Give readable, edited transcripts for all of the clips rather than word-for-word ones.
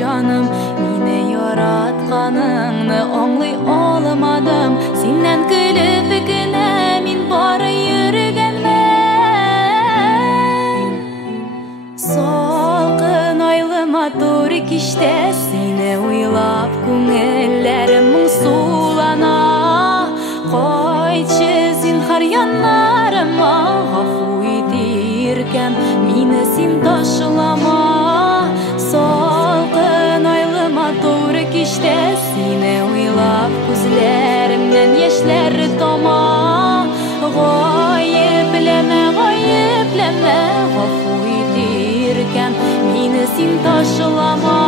canım, meni yaratganыңны аңлый алмадым. Сеннән көлеп генә мин бары йөргәнмен. Салкын айлы матур кичтә сине уйлап күңелләрем моңсулана. Кайтчы зинһар яннарыма, гафу итиркәм, мине син ташлама. Салкын айлы матур кичтә сине уйлап күзләремнән яшьләр тама. Гаепләмә, гафу итиркәм, мине син ташлама.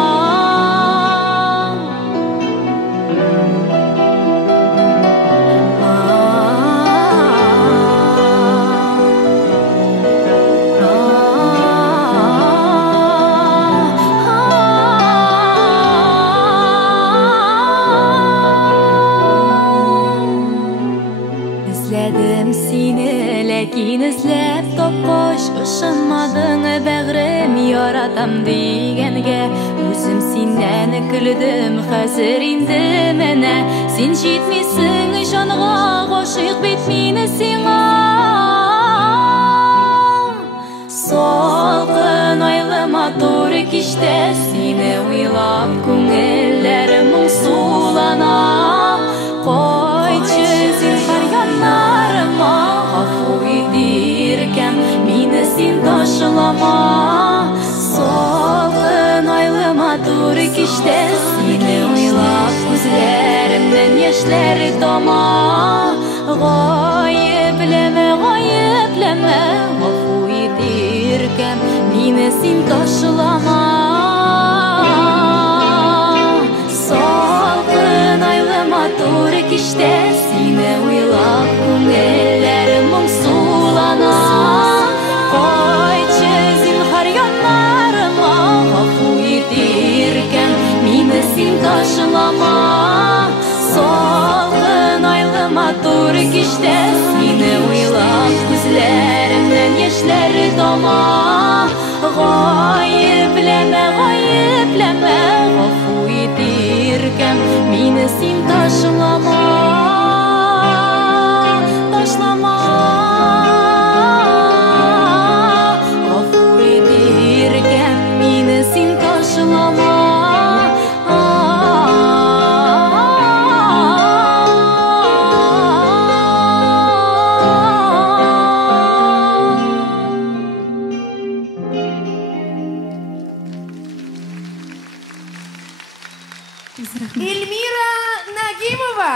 Izlədim seni, ләкин izləb tapqaç ышанмадың бәгърем яратам дигәнгә. Үзем синнән көлдем, хәзер инде менә син җитмисең җанга, гашыйк бит мине сиңа. Салкын айлы матур кичтә сине уйлап күңелләрем моңсулана. Кайтчы зинһар яннарыма, гафу итиркәм, мине син ташлама. Салкын айлы матур кичтә сине уйлап күзләремнән яшьләр тама. Гаепләмә, гафу итиркәм, мине син ташлама. Салкын айлы матур кичтә сине уйлап күңелләрем моңсулана. Кайтчы зинһар яннарыма, гафу итиркәм, мине син ташлама. Салкын айлы матур кичтә сине уйлап күзләремнән яшьләр тама. Гаепләмә, гафу итиркәм, мине син ташлама. Ташлама. Гафу итиркәм, мине син ташлама. Эльмира Нагимова.